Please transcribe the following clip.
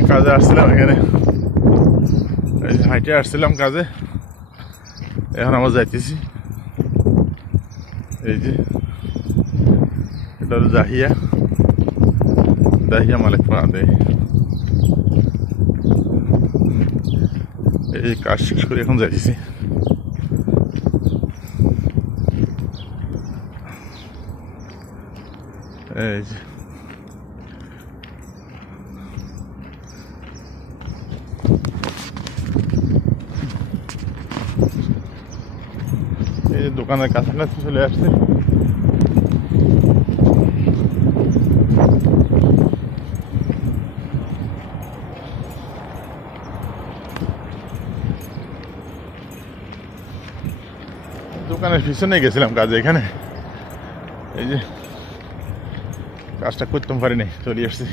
যে কাজে আসছিলাম এখানে, এই যে হাইটে আসছিলাম কাজে, এখন আমরা যাইতেছি। এই যে এটা হলো দাহিয়া মালিকপাড়া দেয়। এই কাজ শেষ করে এখন যাইতেছি। এই যে দোকানের কাছাকাছি চলে আসছে। দোকানের পিছনে গেছিলাম কাজে, এখানে এই যে কাজটা করতে পারিনি, চলে আসছি।